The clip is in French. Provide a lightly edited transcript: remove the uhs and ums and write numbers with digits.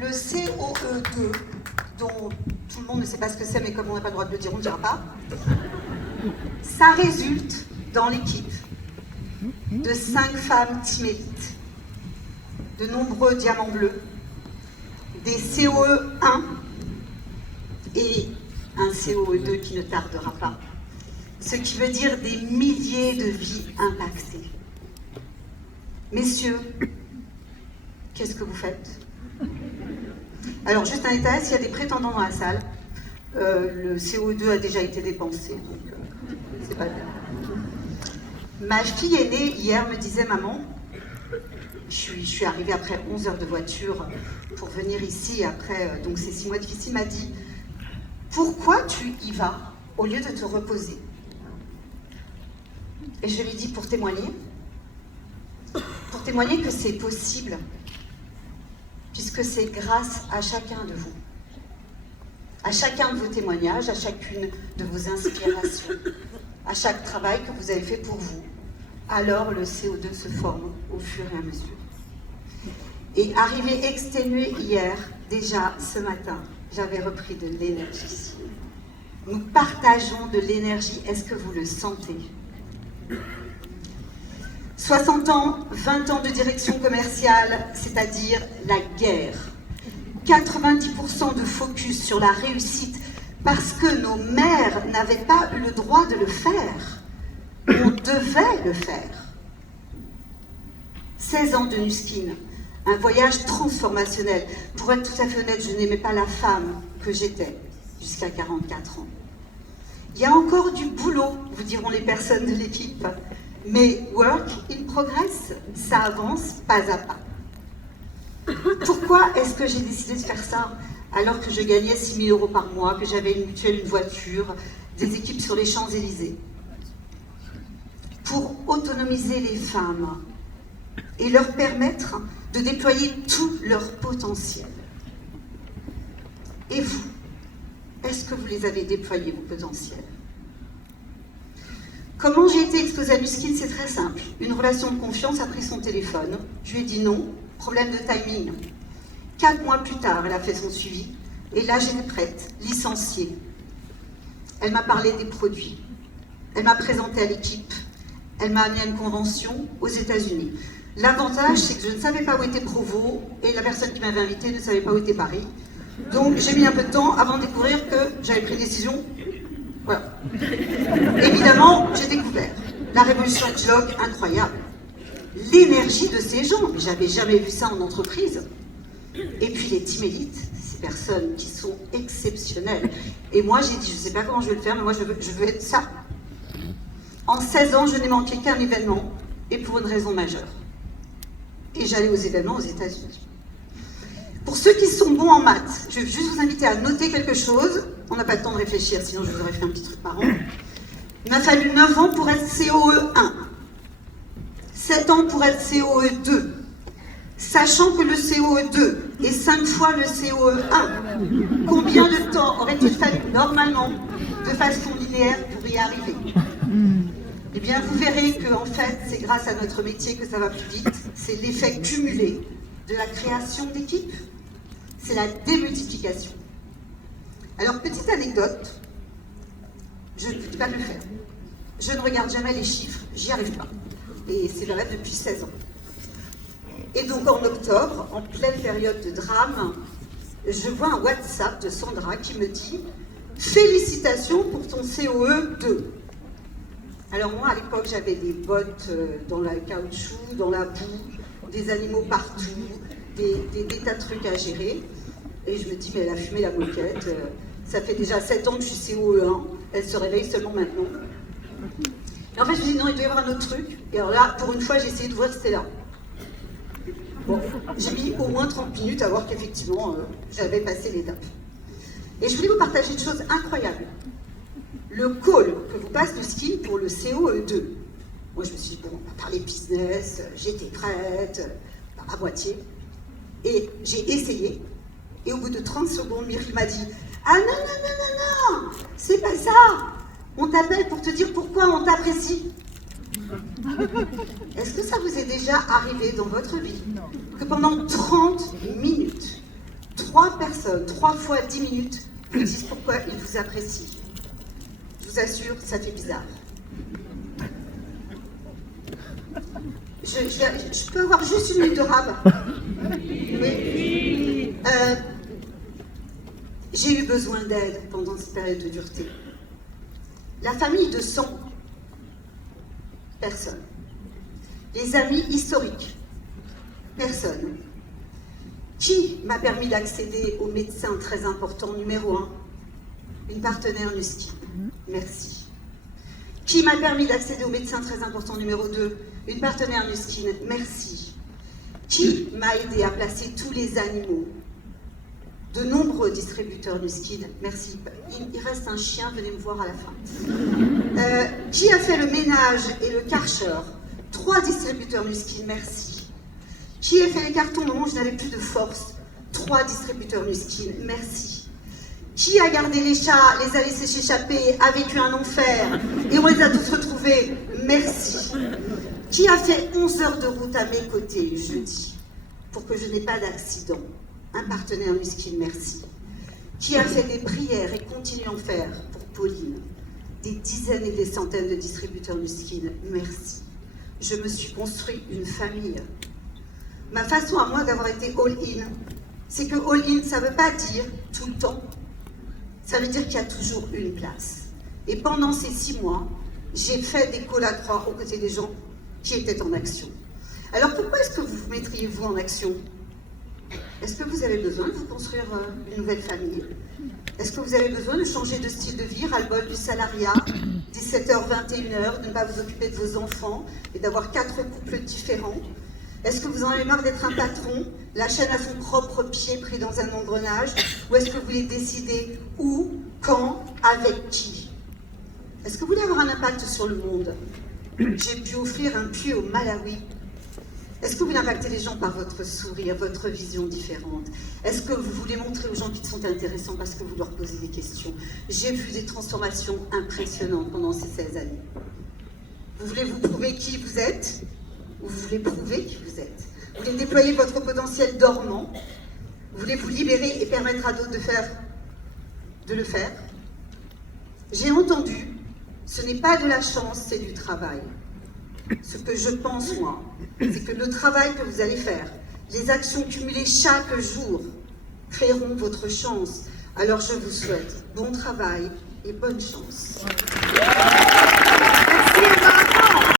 Le COE2, dont tout le monde ne sait pas ce que c'est, mais comme on n'a pas le droit de le dire, on ne dira pas, ça résulte dans l'équipe de 5 femmes team élite, de nombreux diamants bleus, des COE1 et un COE2 qui ne tardera pas, ce qui veut dire des milliers de vies impactées. Messieurs, qu'est-ce que vous faites? Alors, juste un détail, s'il y a des prétendants dans la salle, le CO2 a déjà été dépensé, donc c'est pas bien. Ma fille aînée, hier, me disait, maman, je suis arrivée après 11 heures de voiture pour venir ici, après donc ces 6 mois difficiles, m'a dit, pourquoi tu y vas au lieu de te reposer? Et je lui dis, pour témoigner que c'est possible, puisque c'est grâce à chacun de vous, à chacun de vos témoignages, à chacune de vos inspirations, à chaque travail que vous avez fait pour vous. Alors le CO2 se forme au fur et à mesure. Et arrivé exténué hier, déjà ce matin, j'avais repris de l'énergie. Nous partageons de l'énergie, est-ce que vous le sentez? 60 ans, 20 ans de direction commerciale, c'est-à-dire la guerre. 90% de focus sur la réussite parce que nos mères n'avaient pas eu le droit de le faire. On devait le faire. 16 ans de Nuskin, un voyage transformationnel. Pour être tout à fait honnête, je n'aimais pas la femme que j'étais jusqu'à 44 ans. Il y a encore du boulot, vous diront les personnes de l'équipe. Mais work in progress, ça avance pas à pas. Pourquoi est-ce que j'ai décidé de faire ça alors que je gagnais 6 000 € par mois, que j'avais une mutuelle, une voiture, des équipes sur les Champs-Élysées? Pour autonomiser les femmes et leur permettre de déployer tout leur potentiel. Et vous, est-ce que vous les avez déployés, vos potentiels? Comment j'ai été exposée à Nuskin? C'est très simple. Une relation de confiance a pris son téléphone. Je lui ai dit non, problème de timing. 4 mois plus tard, elle a fait son suivi. Et là, j'étais prête, licenciée. Elle m'a parlé des produits. Elle m'a présenté à l'équipe. Elle m'a amené à une convention aux États-Unis. L'avantage, c'est que je ne savais pas où était Provo et la personne qui m'avait invitée ne savait pas où était Paris. Donc, j'ai mis un peu de temps avant de découvrir que j'avais pris décision. Voilà. Évidemment, j'ai découvert la révolution Jog, incroyable. L'énergie de ces gens, mais j'avais jamais vu ça en entreprise. Et puis les team élites, ces personnes qui sont exceptionnelles. Et moi, j'ai dit, je ne sais pas comment je vais le faire, mais moi, je veux être ça. En 16 ans, je n'ai manqué qu'un événement, et pour une raison majeure. Et j'allais aux événements aux États-Unis. Pour ceux qui sont bons en maths, je vais juste vous inviter à noter quelque chose. On n'a pas le temps de réfléchir, sinon je vous aurais fait un petit truc par an. Il m'a fallu 9 ans pour être COE1, 7 ans pour être COE2, sachant que le COE2 est 5 fois le COE1. Combien de temps aurait-il fallu normalement, de façon linéaire, pour y arriver? Eh bien, vous verrez que en fait, c'est grâce à notre métier que ça va plus vite. C'est l'effet cumulé de la création d'équipe. C'est la démultiplication. Alors, petite anecdote, je ne peux pas le faire. Je ne regarde jamais les chiffres, j'y arrive pas. Et c'est vrai depuis 16 ans. Et donc en octobre, en pleine période de drame, je vois un WhatsApp de Sandra qui me dit « Félicitations pour ton COE2 ». Alors moi, à l'époque, j'avais des bottes dans le caoutchouc, dans la boue, des animaux partout, des tas de trucs à gérer. Et je me dis, mais elle a fumé la moquette. Ça fait déjà 7 ans que je suis COE1. Elle se réveille seulement maintenant. Et en fait, je me dis, non, il doit y avoir un autre truc. Et alors là, pour une fois, j'ai essayé d'ouvrir Stella. Bon, j'ai mis au moins 30 minutes à voir qu'effectivement, j'avais passé l'étape. Et je voulais vous partager une chose incroyable. Le call que vous passe Nuskin pour le COE2. Moi, je me suis dit, bon, on va parler business, j'étais prête, à moitié. Et j'ai essayé. Et au bout de 30 secondes, Myriam m'a dit « Ah non, non, non, non, non, c'est pas ça. On t'appelle pour te dire pourquoi on t'apprécie. » Est-ce que ça vous est déjà arrivé dans votre vie que pendant 30 minutes, 3 personnes, 3 fois 10 minutes, vous disent pourquoi ils vous apprécient. Je vous assure, ça fait bizarre. Je peux avoir juste une minute de rab? Oui. J'ai eu besoin d'aide pendant cette période de dureté. La famille de sang, personne. Les amis historiques, personne. Qui m'a permis d'accéder au médecin très important numéro 1? Une partenaire Nuskin. Merci. Qui m'a permis d'accéder au médecin très important numéro 2? Une partenaire Nuskin. Merci. Qui m'a aidé à placer tous les animaux? De nombreux distributeurs Nuskin. Merci. Il reste un chien, venez me voir à la fin. Qui a fait le ménage et le karcher? 3 distributeurs Nuskin. Merci. Qui a fait les cartons au moment où je n'avais plus de force? 3 distributeurs Nuskin. Merci. Qui a gardé les chats, les a laissés s'échapper, a vécu un enfer et on les a tous retrouvés? Merci. Qui a fait 11 heures de route à mes côtés jeudi pour que je n'ai pas d'accident? Un partenaire Nuskin, merci. Qui a fait des prières et continue à en faire pour Pauline? Des dizaines et des centaines de distributeurs Nuskin, merci. Je me suis construit une famille. Ma façon à moi d'avoir été all-in, c'est que all-in, ça ne veut pas dire tout le temps. Ça veut dire qu'il y a toujours une place. Et pendant ces 6 mois, j'ai fait des calls à 3 aux côtés des gens qui étaient en action. Alors pourquoi est-ce que vous vous mettriez vous en action? Est-ce que vous avez besoin de vous construire une nouvelle famille? Est-ce que vous avez besoin de changer de style de vie, ras-le-bol du salariat, 17h, 21h, de ne pas vous occuper de vos enfants et d'avoir 4 couples différents? Est-ce que vous en avez marre d'être un patron, la chaîne à son propre pied pris dans un engrenage? Ou est-ce que vous voulez décider où, quand, avec qui? Est-ce que vous voulez avoir un impact sur le monde? J'ai pu offrir un puits au Malawi. Est-ce que vous voulez impacter les gens par votre sourire, votre vision différente? Est-ce que vous voulez montrer aux gens qu'ils sont intéressants parce que vous leur posez des questions? J'ai vu des transformations impressionnantes pendant ces 16 années. Vous voulez vous prouver qui vous êtes? Ou vous voulez prouver qui vous êtes? Vous voulez déployer votre potentiel dormant? Vous voulez vous libérer et permettre à d'autres de le faire? J'ai entendu, ce n'est pas de la chance, c'est du travail. Ce que je pense, moi, c'est que le travail que vous allez faire, les actions cumulées chaque jour, créeront votre chance. Alors je vous souhaite bon travail et bonne chance.